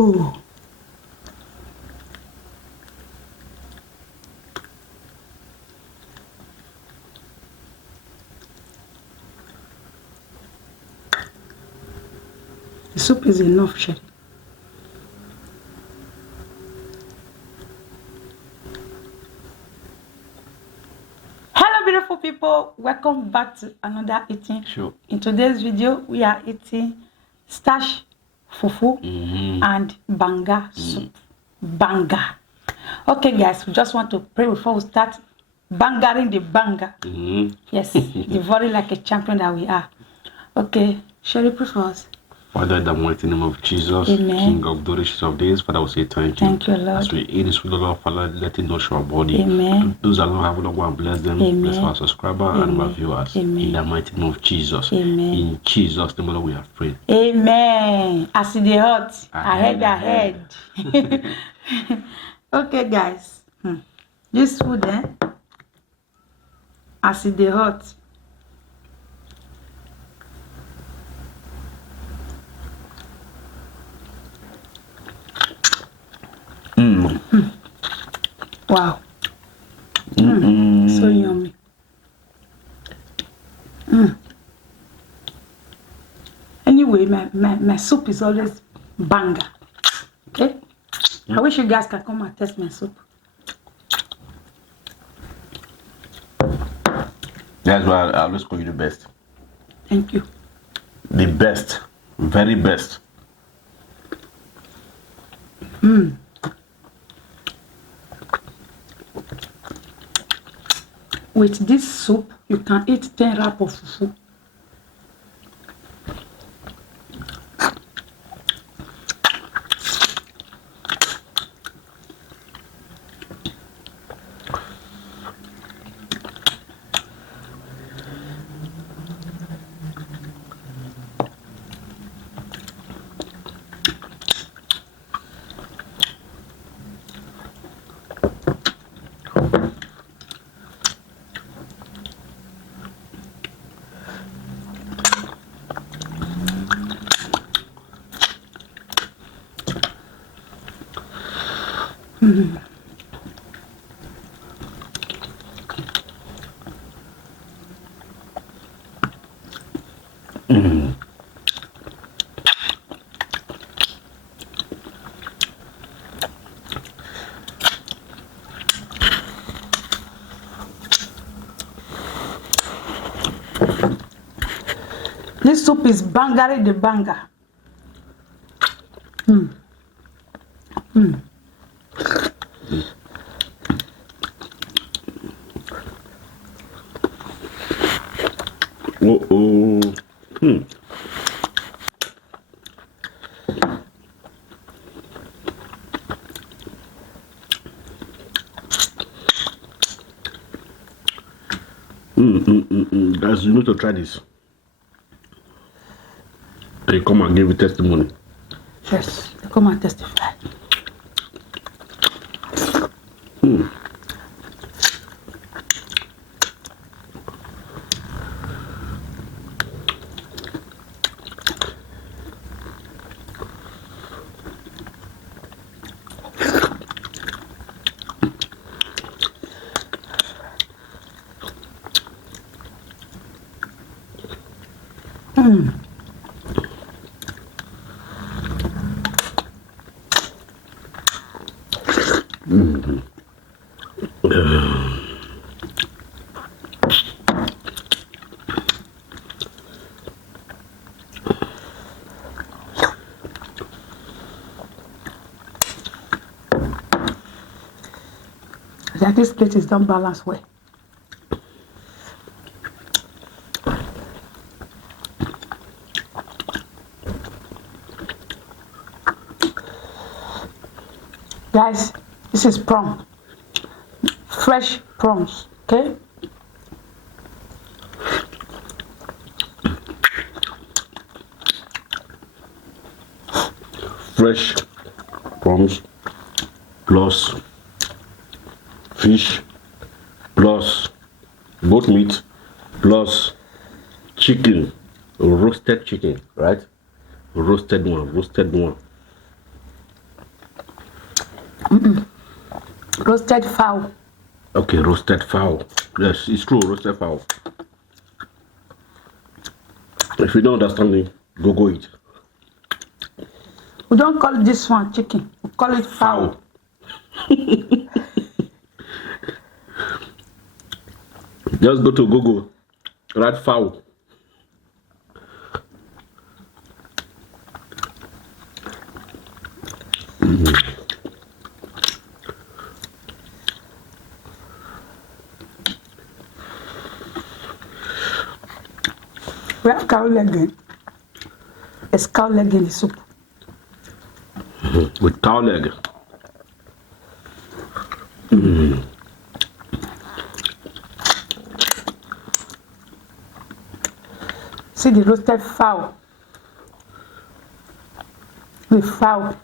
Ooh. The soup is enough, Sherry. Hello beautiful people, welcome back to another eating show. In today's video we are eating starch fufu and banga soup. Banga. Okay guys, we just want to pray before we start bangaring the banga. Yes, devouring like a champion that we are. Okay, Sherry, pray for us. Father, in the mighty name of Jesus, Amen. King of the riches of days, Father, we say thank you. Thank you, Lord. As we eat this food, Lord, Father, let it nourish our body. Amen. Those that don't have, Lord, go and bless them. Amen. Bless our subscribers and our viewers. Amen. In the mighty name of Jesus. Amen. In Jesus' name, Lord, we are prayed. Amen. As in the hot, ahead. Okay, guys. This food, as in the hot. Wow. So yummy. Anyway, my soup is always banger. Okay? I wish you guys can come and test my soup. That's why I always call you the best. Thank you. The best. Very best. With this soup, you can eat 10 wraps of fufu. This soup is bangary the banger. Guys, you need to try this. They come and give you testimony. Yes, they come and testify. That this plate is done balanced well. Guys, this is prawn. Fresh prawns, okay? Fresh prawns plus fish plus goat meat plus chicken, roasted chicken, right? Roasted one. Roasted fowl. Okay, roasted fowl. Yes, it's true, roasted fowl. If you don't understand it, go eat. We don't call this one chicken. We call it fowl. Just go to Google, write fowl. We have cow leg. It's cow leg in the soup. With cow leg. See the roasted fowl. The fowl.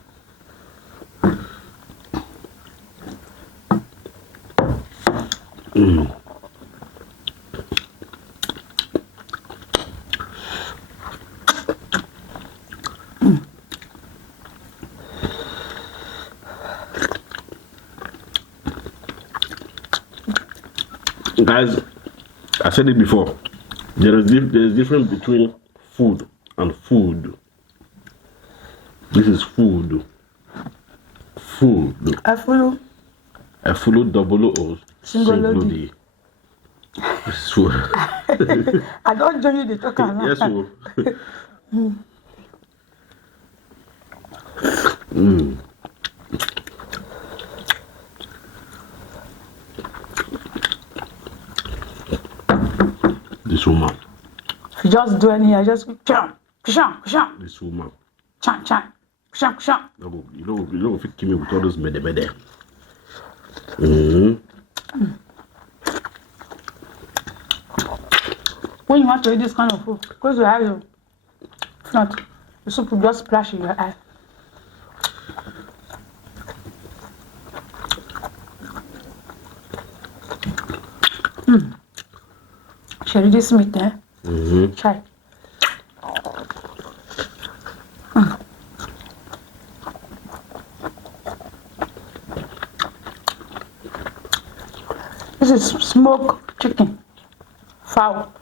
Guys, I said it before. There is difference between food and food. This is food. Food. Afulu. Afulu double O Single D. This is food. I don't join you the talk a lot. Yes, so. This woman. If you just do any, I just cham, cham, cham, This woman. cham, cham, cham, cham. You know if you kill me with all those mede. When you want to eat this kind of food, close your eyes. If not, the soup will just splash in your eye. Shall this meat there? Try. This is smoked chicken, fowl.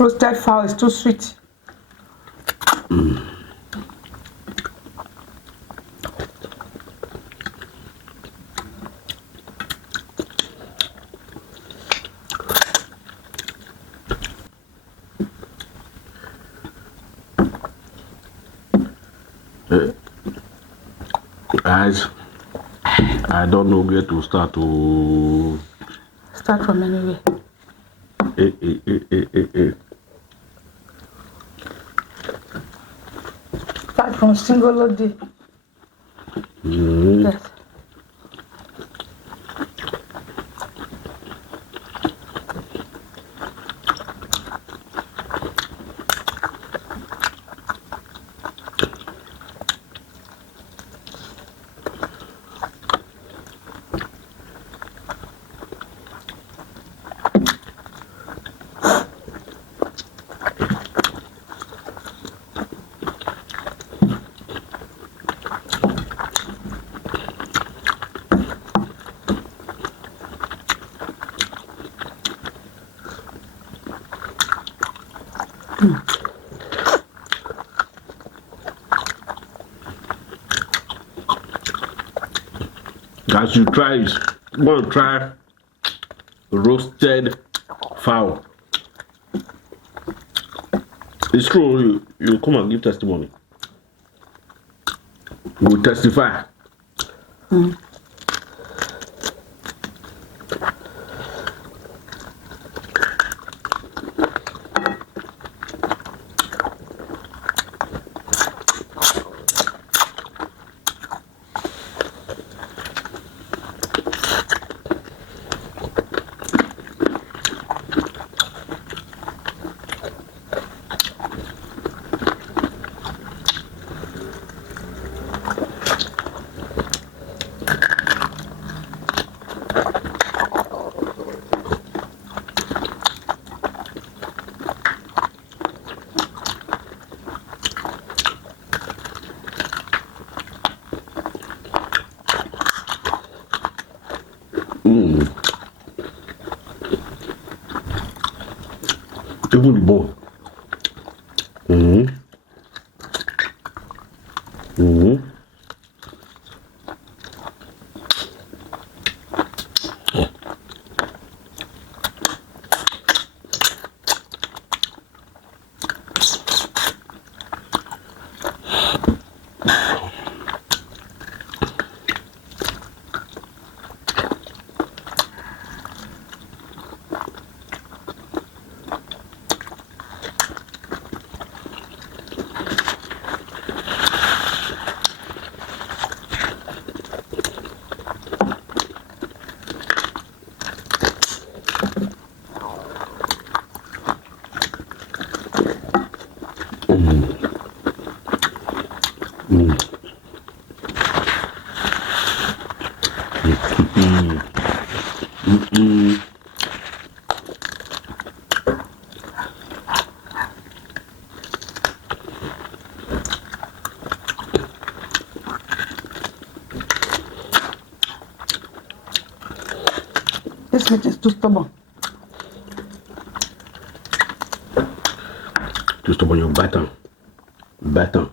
Roasted fowl is too sweet. Guys, I don't know where to start to. Start from anywhere. Start from single loaded. Yes. Guys, you try this. You want to try roasted fowl. It's true, you come and give testimony. You will testify. Even the bone. This meat is too stubborn. Too stubborn, your batter. Batter.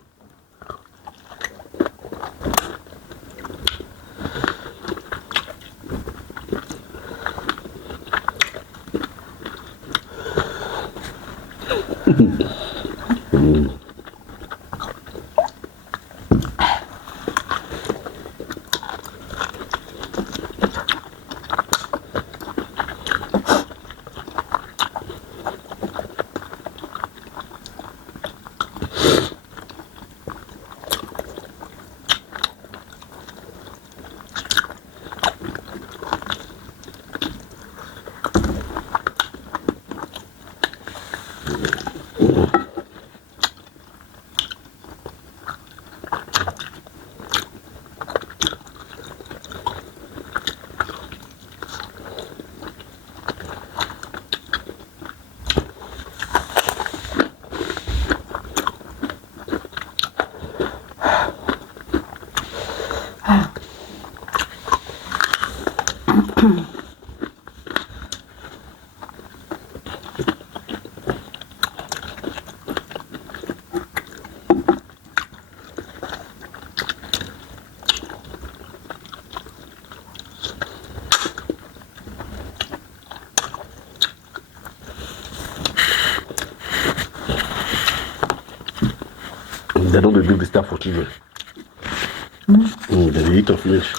They don't do this stuff for children. They eat of flesh.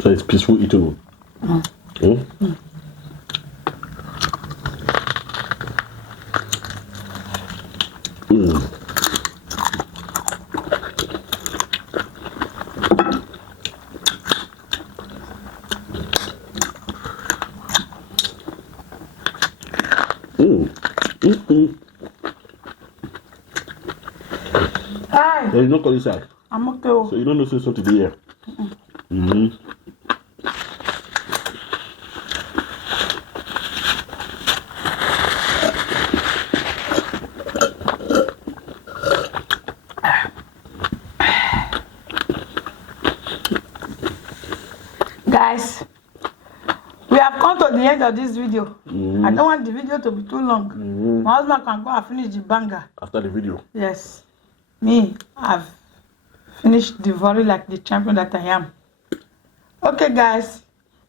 So it's peaceful eating. Hi. There's no curry inside. I'm okay. So you don't know something to be here. Guys, we have come to the end of this video. I don't want the video to be too long. My husband can go and finish the banger. After the video. Yes. Me, I've finished devouring like the champion that I am. Okay, guys.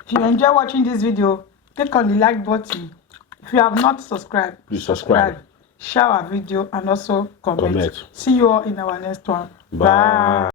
If you enjoy watching this video, click on the like button. If you have not subscribed, Please subscribe. Share our video and also comment. Comment. See you all in our next one. Bye.